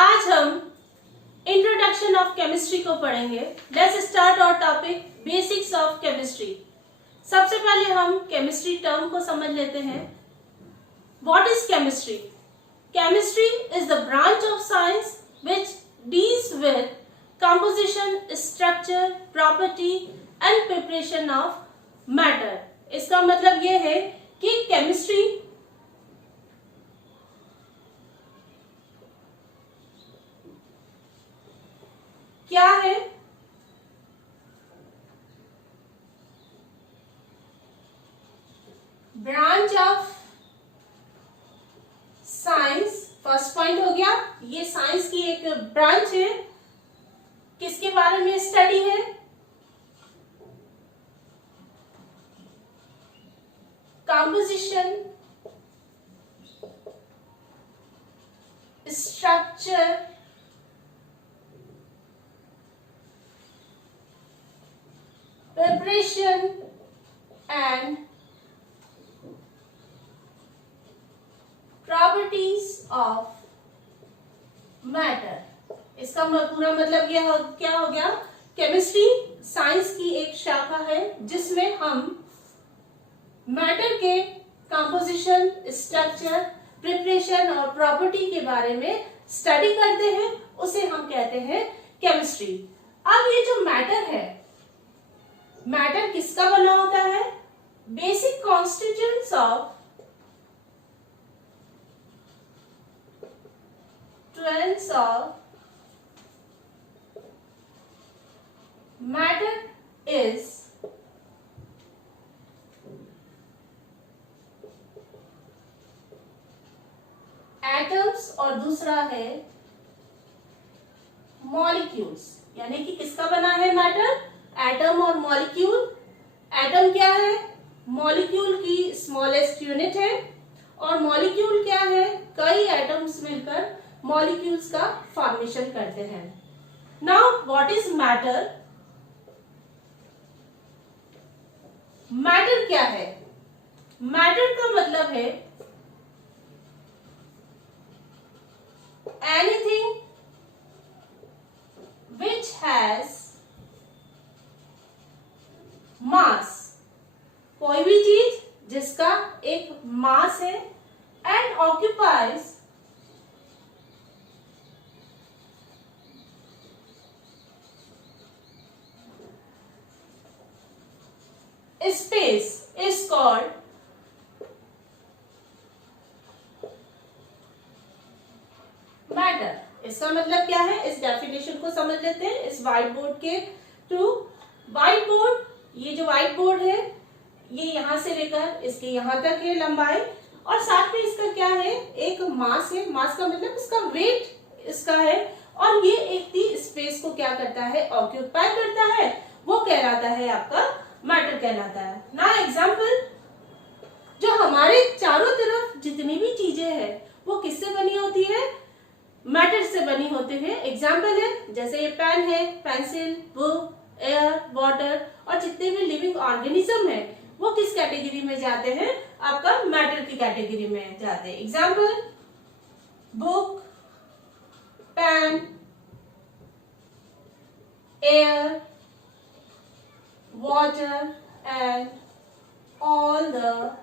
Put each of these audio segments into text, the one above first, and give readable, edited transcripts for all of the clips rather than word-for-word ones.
आज हम introduction of chemistry को पढ़ेंगे। Let's start our topic basics of chemistry. सबसे पहले हम केमिस्ट्री टर्म को समझ लेते हैं। What is chemistry? Chemistry is the branch of science which deals with composition, structure, property and preparation of matter. इसका मतलब यह है कि केमिस्ट्री क्या है? Branch of science. First point हो गया, ये साइंस की एक ब्रांच है। किसके बारे में स्टडी है? Composition, structure, preparation and properties of matter। इसका पूरा मतलब यह क्या हो गया? केमिस्ट्री साइंस की एक शाखा है जिसमें हम मैटर के कंपोजिशन, स्ट्रक्चर, प्रिपरेशन और प्रॉपर्टी के बारे में स्टडी करते हैं। उसे हम कहते हैं केमिस्ट्री। अब ये जो मैटर है, मैटर किसका बना होता है? Basic constituents of matter is atoms और दूसरा है मॉलिक्यूल्स। यानी कि किसका बना है मैटर? एटम और मॉलिक्यूल। एटम क्या है? मॉलिक्यूल की स्मॉलेस्ट यूनिट है। और मॉलिक्यूल क्या है? कई एटम्स मिलकर मॉलिक्यूल्स का फॉर्मेशन करते हैं। Now what is matter? Matter क्या है? मैटर का मतलब है एनीथिंग विच हैज मास। कोई भी चीज जिसका एक मास है। And occupies space is called matter. इसका मतलब क्या है? इस डेफिनेशन को समझ लेते हैं इस व्हाइट बोर्ड के थ्रू। व्हाइट बोर्ड, ये जो व्हाइट बोर्ड है ये यहां से लेकर इसके यहां तक है लंबाई। और साथ में इसका क्या है? एक मास है। मास का मतलब इसका वेट इसका है। और ये एक थी स्पेस को क्या करता है? ऑक्यूपाई करता है। वो कहलाता है आपका मैटर कहलाता है ना। एग्जाम्पल, जो हमारे चारों तरफ जितनी भी चीजें हैं वो किससे बनी होती है? मैटर से बनी होती है। एग्जाम्पल है जैसे ये पेन है, पेंसिल, बुक, एयर, वाटर और जितने भी लिविंग ऑर्गेनिज्म है वो किस कैटेगरी में जाते हैं? आपका मैटर की कैटेगरी में जाते हैं। Example, book, pen, air, water and all the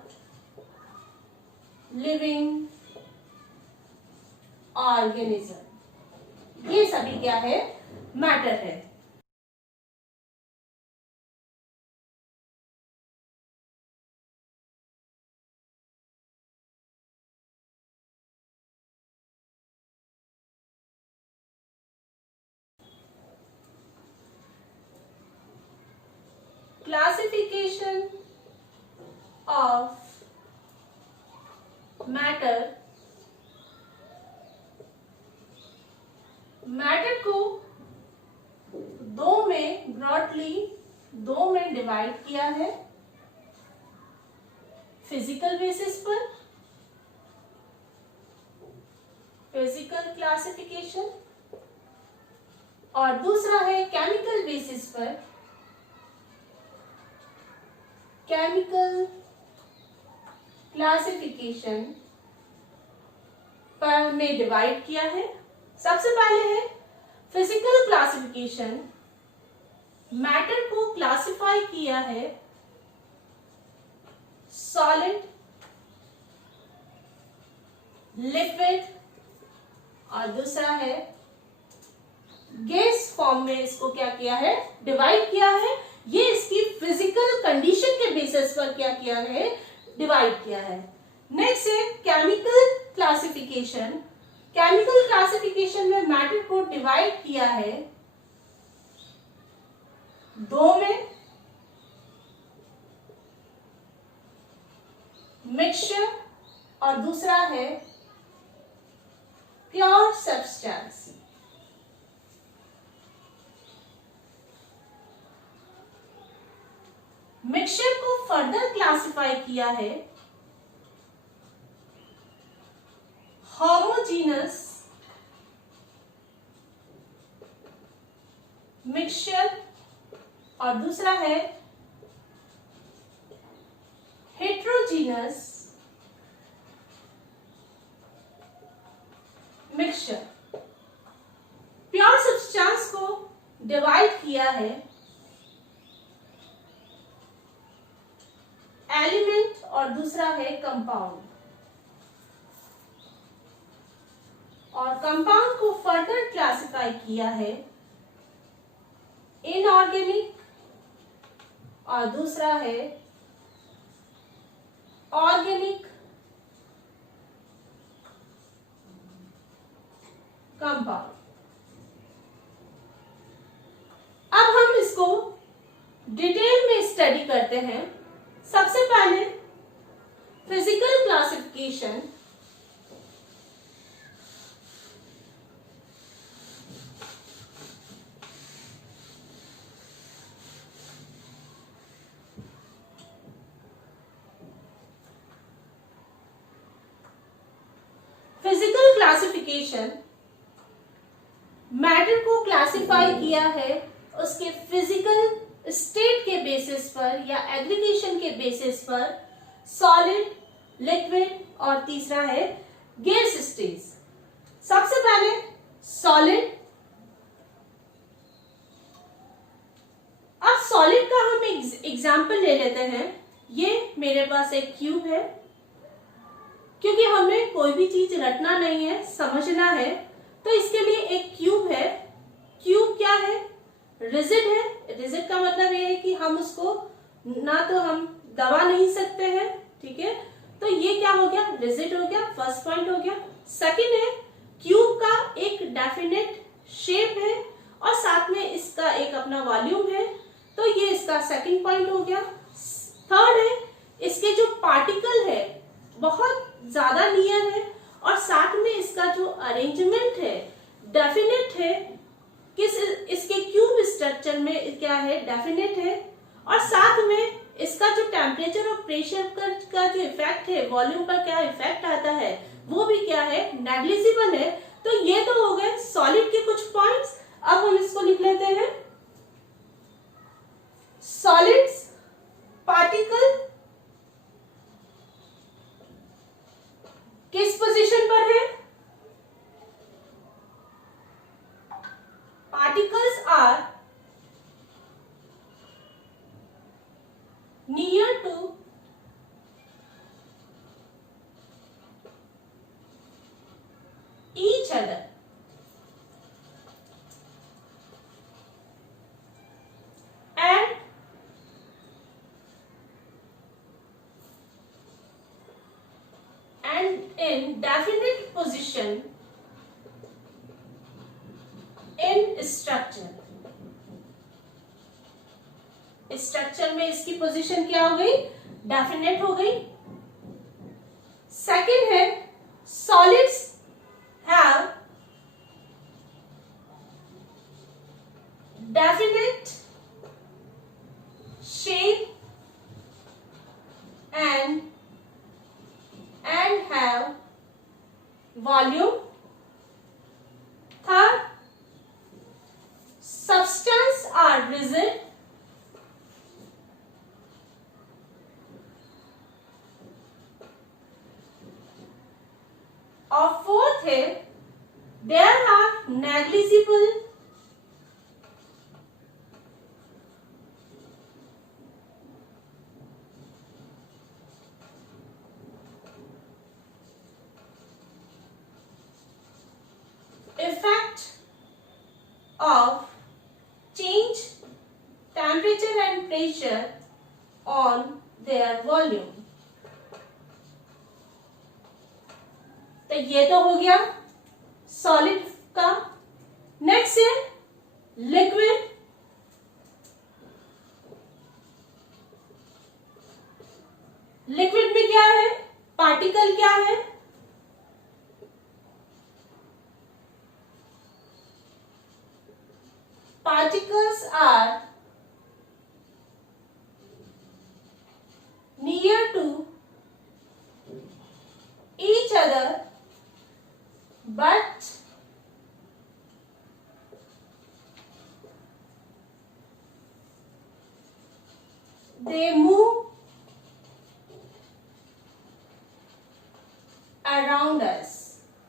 living organism. ये सभी क्या है? मैटर है। Classification of matter. मैटर को ब्रॉडली दो में डिवाइड किया है। फिजिकल बेसिस पर, फिजिकल क्लासिफिकेशन, और दूसरा है केमिकल बेसिस पर, केमिकल क्लासिफिकेशन पर में डिवाइड किया है। सबसे पहले है फिजिकल क्लासिफिकेशन। मैटर को क्लासिफाई किया है सॉलिड, लिक्विड और दूसरा है गैस फॉर्म में इसको क्या किया है, डिवाइड किया है। ये इसकी फिजिकल कंडीशन के बेसिस पर क्या किया है, डिवाइड किया है। नेक्स्ट है केमिकल क्लासिफिकेशन। केमिकल क्लासिफिकेशन में मैटर को डिवाइड किया है दो में, मिक्सचर और दूसरा है प्योर सब्सटेंस। मिक्सचर को फर्दर क्लासिफाई किया है होमोजीनस मिक्सचर और दूसरा है हेट्रोजीनस मिक्सचर। प्योर सब्सटेंस को डिवाइड किया है एलिमेंट और दूसरा है कंपाउंड। और कंपाउंड को फर्दर क्लासिफाई किया है इनऑर्गेनिक और दूसरा है ऑर्गेनिक कंपाउंड। अब हम इसको डिटेल में स्टडी करते हैं। सबसे पहले physical classification. Physical classification matter को क्लासिफाई किया है उसके फिजिकल स्टेट के बेसिस पर या एग्रीगेशन के बेसिस पर, सॉलिड, लिक्विड और तीसरा है गैस स्टेज। सबसे पहले सॉलिड। अब सॉलिड का हम एग्जांपल ले लेते हैं। ये मेरे पास एक क्यूब है, क्योंकि हमें कोई भी चीज रटना नहीं है, समझना है, तो इसके लिए एक क्यूब है। क्यूब क्या है, रिजिड है। रिजिड का मतलब ये है कि हम उसको ना तो हम दबा नहीं सकते हैं, ठीक है। तो ये क्या हो गया, रिजिड हो गया, फर्स्ट पॉइंट हो गया। सेकंड है क्यूब का एक डेफिनेट शेप है और साथ में इसका एक अपना वॉल्यूम है, तो ये इसका सेकंड पॉइंट हो गया। थर्ड है इसके जो पार्टिकल है बहुत ज्यादा नियर है और साथ में इसका जो अरेंजमेंट है डेफिनेट है। किस इसके क्यूब स्ट्रक्चर में क्या है, डेफिनेट है। और साथ में इसका जो टेम्परेचर और प्रेशर का जो इफेक्ट है, वॉल्यूम पर क्या इफेक्ट आता है, वो भी क्या है, नेग्लिजिबल है। तो ये तो हो गए सॉलिड के कुछ पॉइंट्स। अब हम इसको लिख लेते हैं। सॉलिड्स पार्टिकल किस पोजीशन पर है, particles are near to each other and in definite position in structure। Structure में इसकी पोजीशन क्या हो गई, डेफिनेट हो गई। सेकंड है solids have definite shape and have volume। Third, substance are rigid और fourth है there are negligible, effect of change temperature and pressure on their volume। तो ये तो हो गया सॉलिड का। नेक्स्ट है लिक्विड। लिक्विड में क्या है, पार्टिकल क्या है, particles are near to each other but they move around us।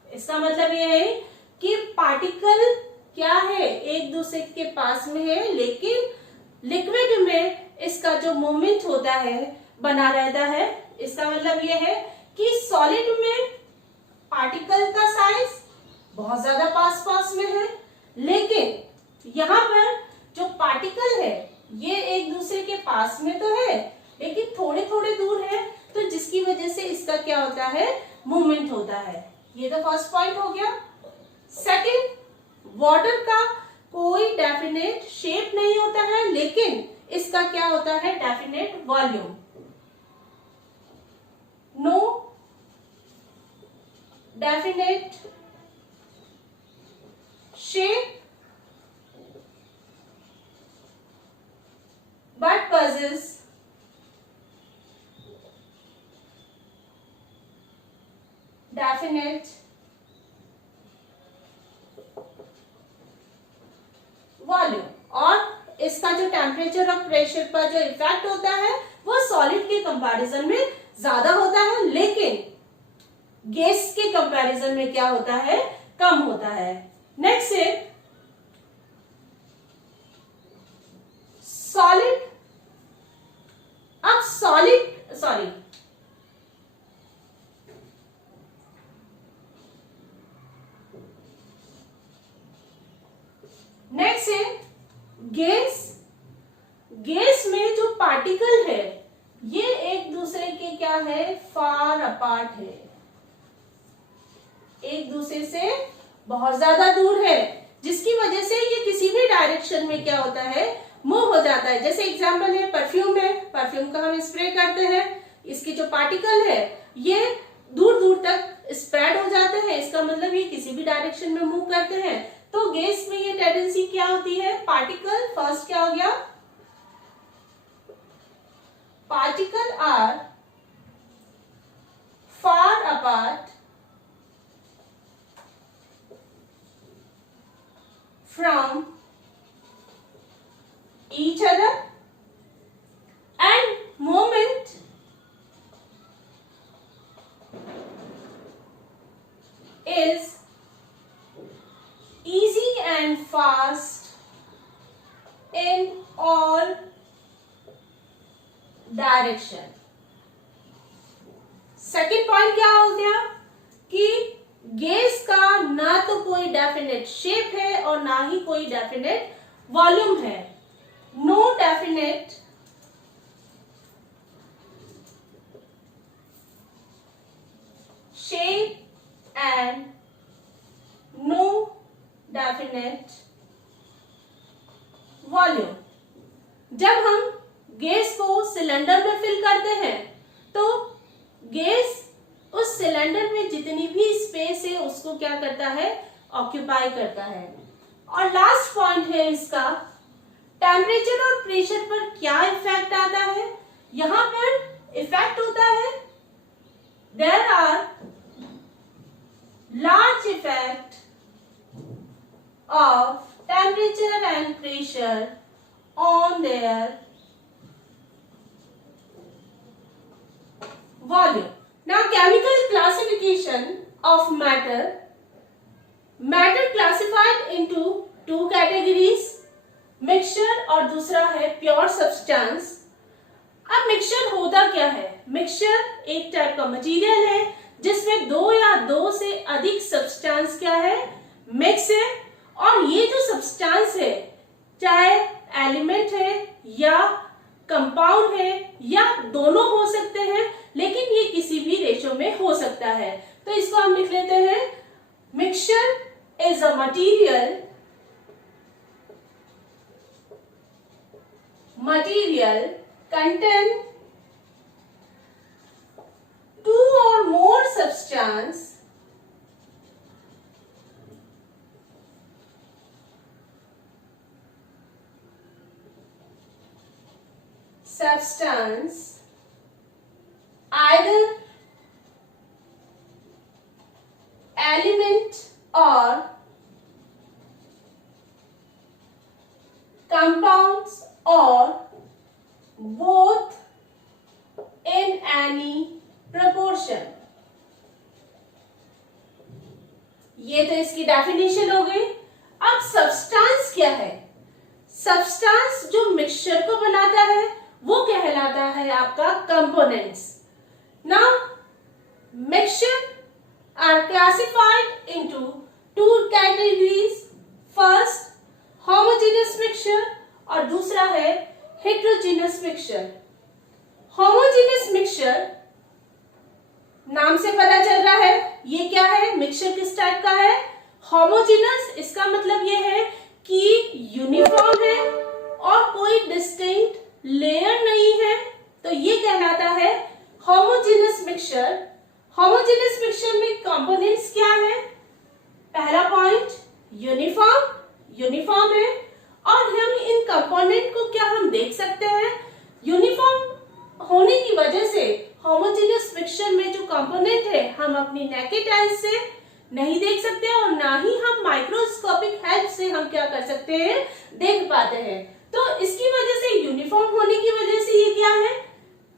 इसका मतलब यह है कि पार्टिकल क्या है, एक दूसरे के पास में है, लेकिन लिक्विड में इसका जो मूवमेंट होता है बना रहता है। इसका मतलब यह है कि सॉलिड में पार्टिकल का साइज बहुत ज्यादा पास पास में है, लेकिन यहाँ पर जो पार्टिकल है ये एक दूसरे के पास में तो है लेकिन थोड़े थोड़े दूर है, तो जिसकी वजह से इसका क्या होता है, मूवमेंट होता है। ये तो फर्स्ट पॉइंट हो गया। सेकंड, वाटर का कोई डेफिनेट शेप नहीं होता है, लेकिन इसका क्या होता है, definite volume. No definite shape but possess definite volume. और इसका जो टेम्परेचर और प्रेशर पर जो इफेक्ट होता है वो सॉलिड के कंपैरिजन में ज्यादा होता है, लेकिन गैस के कंपैरिजन में क्या होता है, कम होता है। नेक्स्ट है सॉलिड। अब सॉलिड नेक्स्ट है गैस। गैस में जो पार्टिकल है ये एक दूसरे के क्या है, फार अपार्ट है, एक दूसरे से बहुत ज्यादा दूर है, जिसकी वजह से ये किसी भी डायरेक्शन में क्या होता है, मूव हो जाता है। जैसे एग्जांपल है परफ्यूम है, परफ्यूम का हम स्प्रे करते हैं, इसके जो पार्टिकल है ये दूर दूर तक स्प्रेड हो जाते हैं, इसका मतलब ये किसी भी डायरेक्शन में मूव करते हैं। तो गैस में ये टेंडेंसी क्या होती है, पार्टिकल फर्स्ट क्या हो गया, particle are far apart from each other and movement is easy and fast in all direction। Second point क्या हो गया कि गैस का ना तो कोई डेफिनेट शेप है और ना ही कोई डेफिनेट वॉल्यूम है। No definite shape and no definite volume। जब हम गैस को सिलेंडर में फिल करते हैं तो गैस उस सिलेंडर में जितनी भी स्पेस है उसको क्या करता है, ऑक्यूपाई करता है। और लास्ट पॉइंट है इसका, टेम्परेचर और प्रेशर पर क्या इफेक्ट आता है। यहां पर इफेक्ट होता है, there are large effect of temperature and pressure on their volume. Now chemical classification of matter matter classified into two categories, mixture और दूसरा है प्योर सब्सटेंस। अब मिक्सचर होता क्या है? मिक्सचर एक टाइप का मटेरियल है जिसमें दो या दो से अधिक सब्सटेंस क्या है, मिक्स है। और ये जो सब्सटेंस है चाहे एलिमेंट है या कंपाउंड है या दोनों हो सकते हैं, लेकिन ये किसी भी रेशो में हो सकता है। तो इसको हम लिख लेते हैं, mixture is a material contain two or more substance either element or compounds or both in any proportion। ये तो इसकी डेफिनेशन हो गई। अब सब्सटेंस क्या है? सब्सटेंस जो मिक्सचर को बनाता है वो कहलाता है आपका components. Now mixture are classified into two categories, first homogeneous mixture और दूसरा है हेट्रोजेनियस मिक्सचर। होमोजेनियस मिक्सचर नाम से पता चल रहा है ये क्या है, मिक्सचर किस टाइप का है, होमोजेनियस। इसका मतलब ये है कि यूनिफॉर्म है और कोई डिस्टिंक्ट लेयर नहीं है, तो ये कहलाता है होमोजेनियस मिक्सचर। होमोजेनियस मिक्सचर में कंपोनेंट्स क्या है? पहला पॉइंट यूनिफॉर्म है और हम इन कंपोनेंट को क्या हम देख सकते हैं, यूनिफॉर्म होने की वजह से होमोजेनियस मिक्सचर में जो कंपोनेंट है हम अपनी नेकेड आइज से नहीं देख सकते और ना ही हम माइक्रोस्कोपिक हेल्प से हम क्या कर सकते हैं, देख पाते हैं। तो इसकी वजह से यूनिफॉर्म होने की वजह से ये क्या है,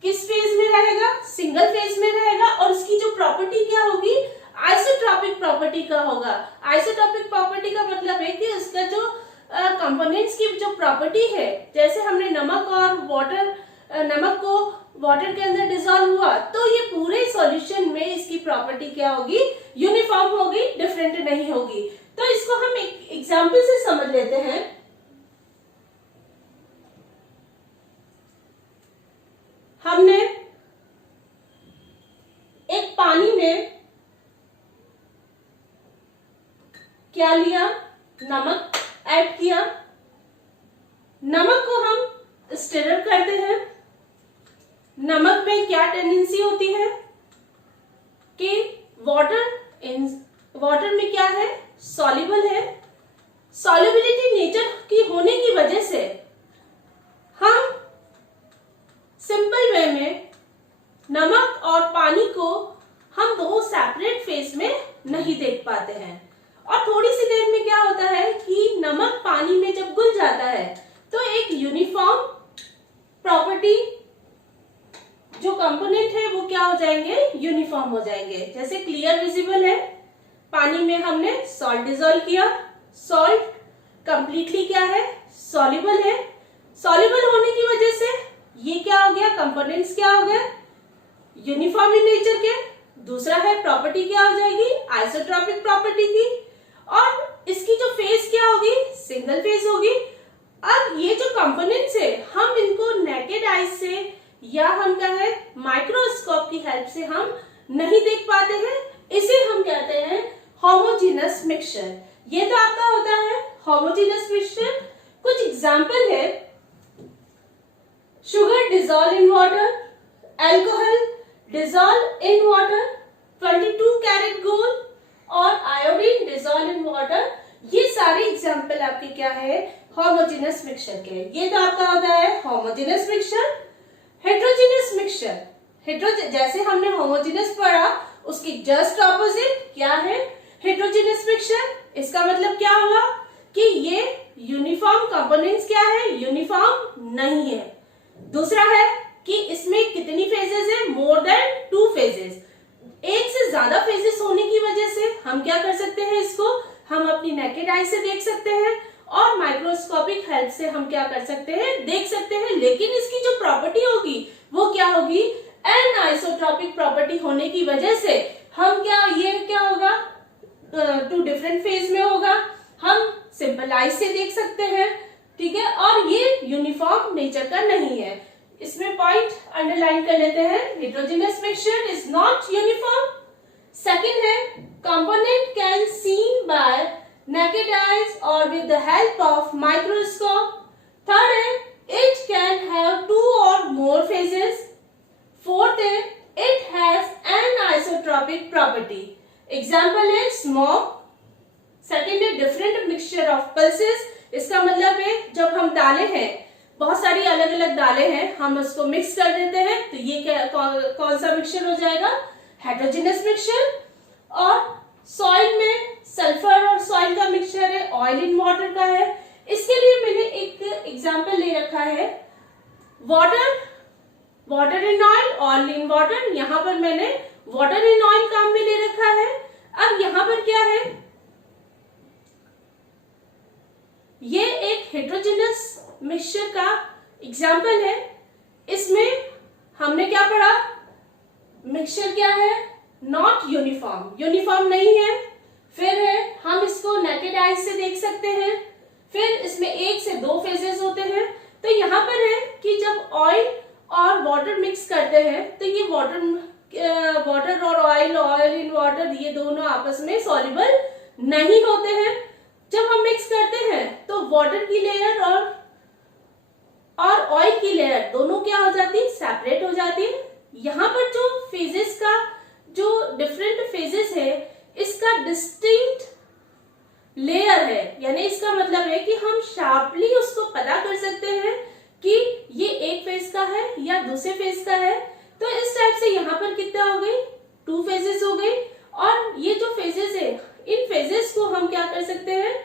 किस फेज में रहेगा, सिंगल फेज में रहेगा और उसकी जो प्रॉपर्टी क्या होगी, आइसोट्रॉपिक प्रॉपर्टी का होगा। आइसोट्रॉपिक प्रॉपर्टी का मतलब है कि उसका जो कंपोनेंट्स की जो प्रॉपर्टी है, जैसे हमने नमक और वाटर, नमक को वाटर के अंदर डिसॉल्व हुआ तो ये पूरे सॉल्यूशन में इसकी प्रॉपर्टी क्या होगी, यूनिफॉर्म होगी, डिफरेंट नहीं होगी। तो इसको हम एक एग्जांपल से समझ लेते हैं। हमने एक पानी में क्या लिया, नमक ऐड किया। नमक को हम स्टिरर करते हैं। नमक में क्या टेंडेंसी होती है कि वाटर में क्या है, सॉल्युबल है। सॉल्युबिलिटी नेचर की होने की वजह से हम सिंपल वे में नमक और पानी को हम दो सेपरेट फेज में नहीं देख पाते हैं। और थोड़ी सी देर में क्या होता है कि नमक पानी में जब घुल जाता है तो एक यूनिफॉर्म प्रॉपर्टी जो कंपोनेंट है वो क्या हो जाएंगे, यूनिफॉर्म हो जाएंगे। जैसे क्लियर विजिबल है, पानी में हमने सॉल्ट डिसॉल्व किया, सॉल्ट कंप्लीटली क्या है, सॉल्युबल है। सॉल्युबल होने की वजह से ये क्या हो गया, कंपोनेंट्स क्या हो गए, यूनिफॉर्म इन नेचर के। दूसरा है प्रॉपर्टी क्या हो जाएगी, आइसोट्रॉपिक प्रॉपर्टी की। और इसकी जो फेज क्या होगी, सिंगल फेज होगी। अब ये जो कंपोनेंट्स है हम इनको नेकेड आइज से या हम क्या है माइक्रोस्कोप की हेल्प से हम नहीं देख पाते हैं, इसे हम कहते हैं होमोजेनस मिक्सचर। ये तो आपका होता है होमोजेनस मिक्सचर। कुछ एग्जांपल है, sugar dissolved in water, alcohol dissolved in water, 22 carat gold और आयोडीन dissolved in water। ये सारे एग्जांपल आपके क्या है, होमोजेनस मिक्सचर के। ये तो आपका होता है होमोजेनस मिक्सचर। हेट्रोजेनस मिक्सचर, जैसे हमने होमोजेनस पढ़ा उसकी जस्ट ऑपोजिट क्या है, हेट्रोजेनस मिक्सचर। इसका मतलब क्या हुआ कि ये यूनिफॉर्म कंपोनेंट्स क्या है, यूनिफॉर्म नहीं है। दूसरा है कि इसमें कितनी फेजेस है, मोर देन 2 फेजेस। एक से ज्यादा फेजेस होने की वजह से हम क्या कर सकते हैं, इसको हम अपनी नेकेड आई से देख सकते हैं और माइक्रोस्कोपिक हेल्प से हम क्या कर सकते हैं, देख सकते हैं। लेकिन इसकी जो प्रॉपर्टी होगी वो क्या होगी, एनआइसोट्रॉपिक प्रॉपर्टी होने की वजह से हम ये क्या होगा, टू डिफरेंट फेज में होगा। हम सिंपल आई से देख सकते हैं, ठीक है, और ये यूनिफॉर्म नेचर का नहीं है। इसमें पॉइंट अंडरलाइन कर लेते हैं, heterogeneous mixture is not uniform. Second है, component can seen by naked eyes or with the help of microscope. Third है, it can have 2 or more phases. Fourth है, it has anisotropic property. Example है smoke. Second है, different mixture of pulses. इसका मतलब है जब हम दालें हैं, बहुत सारी अलग अलग दालें हैं, हम उसको मिक्स कर देते हैं तो ये क्या कौन सा मिक्सचर हो जाएगा, हेटेरोजेनस मिक्सचर। और सॉइल में सल्फर और सॉइल का मिक्सचर है, ऑयल इन वाटर का है। इसके लिए मैंने एक एग्जांपल ले रखा है, water in oil, oil in water. यहां पर मैंने वाटर इन ऑयल काम में ले रखा है। अब यहां पर क्या है, ये एक हेटेरोजेनस मिक्सचर का एग्जांपल है। इसमें हमने क्या पढ़ा, मिक्सचर क्या है, नॉट यूनिफॉर्म, यूनिफॉर्म नहीं है। फिर है, हम इसको नेकेड आईज से देख सकते हैं। फिर इसमें 1 से 2 फेजेस होते हैं। तो यहाँ पर है कि जब ऑयल और वाटर मिक्स करते हैं तो ये वाटर और ऑयल इन वाटर, ये दोनों आपस में सॉल्युबल नहीं होते हैं। जब हम मिक्स करते हैं तो वाटर की लेयर और ऑयल की लेयर दोनों क्या हो जाती है, सेपरेट हो जाती है। यहाँ पर जो फेजेस का जो डिफरेंट फेजेस है, इसका डिस्टिंक्ट लेयर है, यानी इसका मतलब है कि हम शार्पली उसको पता कर सकते हैं कि ये एक फेज का है या दूसरे फेज का है। तो इस टाइप से यहाँ पर कितना हो गई, 2 फेजेस हो गई। और ये जो फेजेस है, इन फेजेस को हम क्या कर सकते हैं,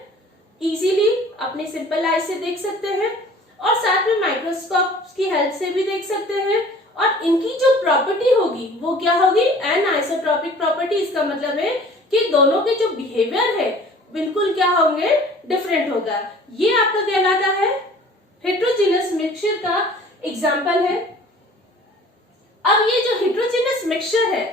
इजीली अपने सिंपल आई से देख सकते हैं और साथ में माइक्रोस्कोप की हेल्प से भी देख सकते हैं। और इनकी जो प्रॉपर्टी होगी वो क्या होगी, एनआइसोट्रॉपिक प्रॉपर्टी। इसका मतलब है कि दोनों के जो बिहेवियर है बिल्कुल क्या होंगे, डिफरेंट होगा। ये आपका कहलाता है हेटेरोजेनस मिक्सचर का एग्जांपल है। अब ये जो हेटेरोजेनस मिक्सचर है,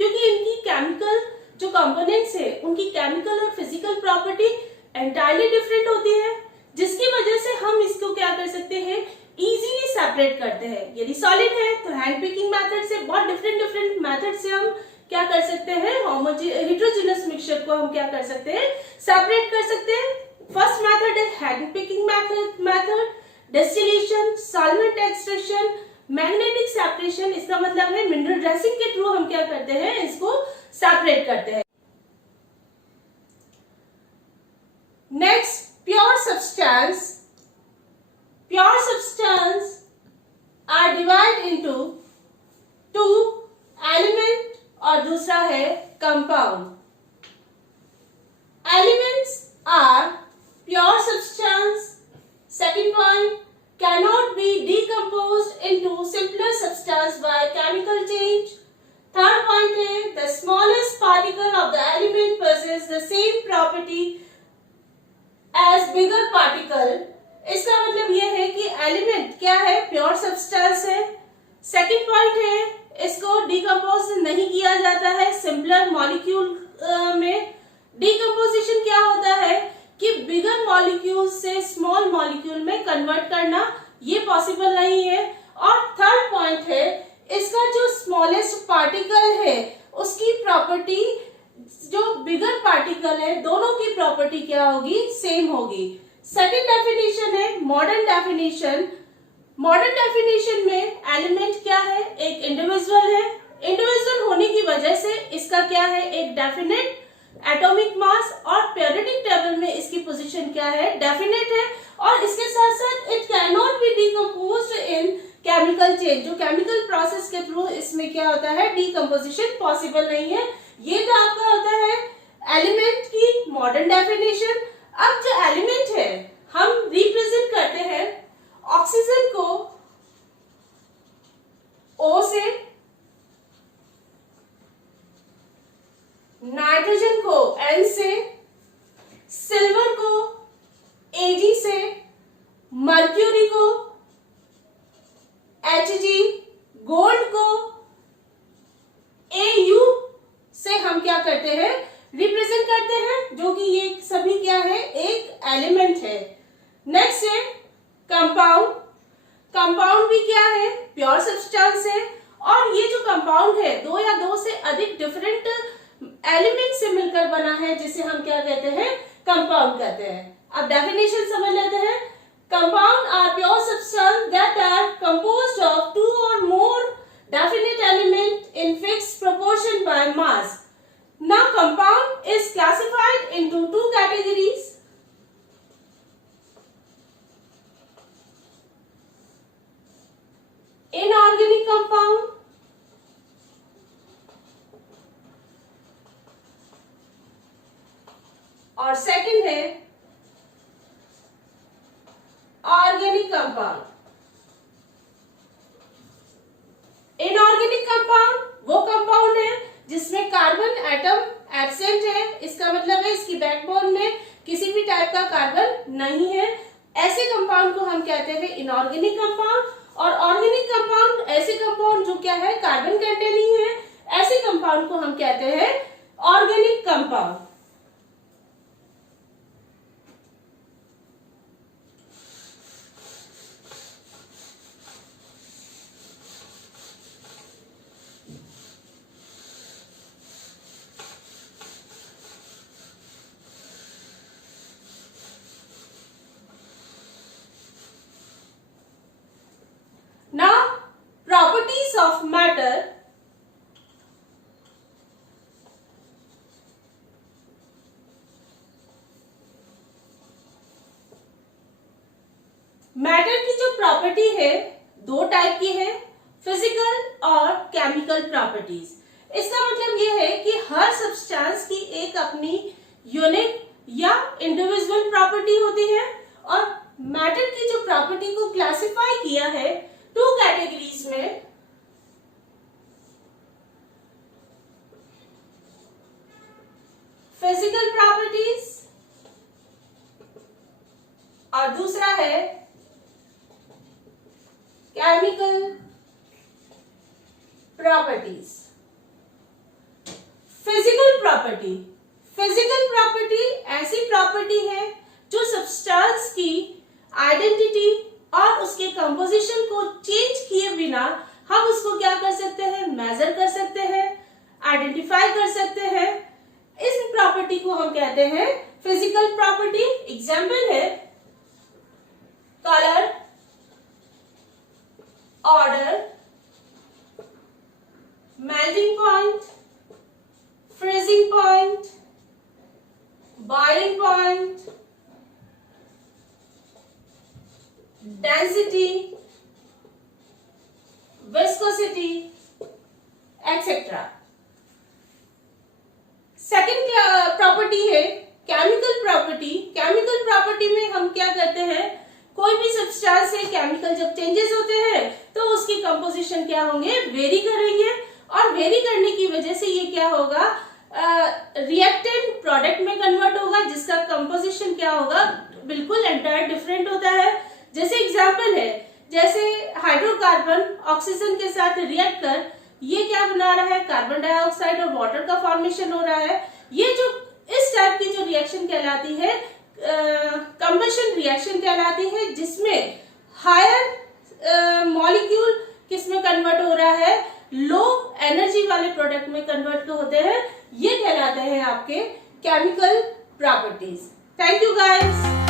क्योंकि इनकी केमिकल जो कंपोनेंट्स है, उनकी केमिकल और फिजिकल प्रॉपर्टी एंटायरली डिफरेंट होती है, जिसकी वजह से हम इसको क्या कर सकते हैं, इजीली सेपरेट करते हैं। यदि सॉलिड है तो हैंड पिकिंग मेथड से, बहुत डिफरेंट मेथड से हम क्या कर सकते हैं, हेटेरोजेनस मिक्सचर को हम क्या कर सकते हैं, सेपरेट कर सकते हैं। फर्स्ट मेथड है hand picking method, distillation, solvent extraction, magnetic separation. इसका मतलब है मिनरल ड्रेसिंग के थ्रू हम क्या करते हैं, इसको सेपरेट करते हैं। Next, pure substance. Pure substance are divided into 2 element और दूसरा है compound। Elements are pure substance. Second point, cannot be decomposed into simpler substance by chemical change. Third point है, the smallest particle of the element possess the same property as bigger particle. इसका मतलब यह है कि element क्या है, pure substance है। Second point है, इसको डिकम्पोज नहीं किया जाता है सिंपलर मॉलिक्यूल में। डिकम्पोजिशन क्या होता है कि बिगर मॉलिक्यूल से स्मॉल मॉलिक्यूल में कन्वर्ट करना, ये पॉसिबल नहीं है। और थर्ड पॉइंट है, इसका जो स्मॉलेस्ट पार्टिकल है उसकी प्रॉपर्टी जो बिगर पार्टिकल है, दोनों की प्रॉपर्टी क्या होगी, सेम होगी। सेकेंड डेफिनेशन है मॉडर्न डेफिनेशन। मॉडर्न डेफिनेशन में एलिमेंट क्या है, एक इंडिविजुअल है। इंडिविजुअल होने की वजह से इसका क्या है, एक डेफिनेट एटॉमिक मास और पीरियोडिक टेबल में इसकी पोजीशन क्या है, डेफिनेट है। और इसके साथ साथ it can not be decomposed in chemical change, जो केमिकल प्रोसेस के थ्रू इसमें क्या होता है, डिकम्पोजिशन पॉसिबल नहीं है। ये तो आपका होता है एलिमेंट की मॉडर्न डेफिनेशन। अब जो एलिमेंट है, हम रिप्रेजेंट करते हैं ऑक्सीजन को O से, नाइट्रोजन को N से, सब्सटेंस है और ये जो कंपाउंड है दो या दो से अधिक डिफरेंट एलिमेंट से मिलकर बना है, जिसे हम क्या कहते हैं, कंपाउंड कहते हैं। अब डेफिनेशन समझ लेते हैं। Compound are pure substance that are composed of two or more definite element in fixed proportion by mass. Now compound is classified into two categories. Inorganic compound और सेकंड है ऑर्गेनिक कंपाउंड। इनऑर्गेनिक कंपाउंड वो compound है जिसमें carbon atom absent है, इसका मतलब है इसकी बैकबोन में किसी भी टाइप का कार्बन नहीं है। ऐसे कंपाउंड को हम कहते हैं इनऑर्गेनिक कंपाउंड। और ऑर्गेनिक कंपाउंड ऐसे कंपाउंड जो क्या है, कार्बन कंटेनिंग है, ऐसे कंपाउंड को हम कहते हैं organic compound. Now, properties of matter. Matter की जो प्रॉपर्टी है दो टाइप की है, फिजिकल और केमिकल प्रॉपर्टीज। इसका मतलब ये है कि हर सब्सटेंस की एक अपनी यूनिक या इंडिविजुअल प्रॉपर्टी होती है और मैटर की जो प्रॉपर्टी को क्लासिफाई किया है टू कैटेगरीज में। फिजिकल प्रॉपर्टीज और दूसरा है केमिकल प्रॉपर्टीज। फिजिकल प्रॉपर्टी ऐसी प्रॉपर्टी है जो सब्सटेंस की आइडेंटिटी और उसके कंपोजिशन को चेंज किए बिना हम उसको क्या कर सकते हैं, मेजर कर सकते हैं, आइडेंटिफाई कर सकते हैं। इस प्रॉपर्टी को हम कहते हैं फिजिकल प्रॉपर्टी। एग्जाम्पल है colour, order, melting point, freezing point, boiling point, density, viscosity, etcetera. Second property है केमिकल प्रॉपर्टी। केमिकल प्रॉपर्टी में हम क्या करते हैं, कोई भी सब्सटेंस है केमिकल जब चेंजेस होते हैं तो उसकी कंपोजिशन क्या होंगे, वेरी करेंगे और वेरी करने की वजह से ये क्या होगा, रिएक्टेंट प्रोडक्ट में कन्वर्ट होगा जिसका कंपोजिशन क्या होगा, बिल्कुल एंटायर डिफरेंट होता है। जैसे एग्जांपल है, जैसे हाइड्रोकार्बन ऑक्सीजन के साथ रिएक्ट कर ये क्या बना रहा है, कार्बन डाइऑक्साइड और वाटर का फॉर्मेशन हो रहा है। ये जो इस टाइप की जो रिएक्शन कहलाती है कंबशन रिएक्शन कहलाती है, जिसमें हायर मॉलिक्यूल किसमें कन्वर्ट हो रहा है, लो एनर्जी वाले प्रोडक्ट में कन्वर्ट होते हैं। ये कहलाते हैं आपके chemical properties. Thank you guys.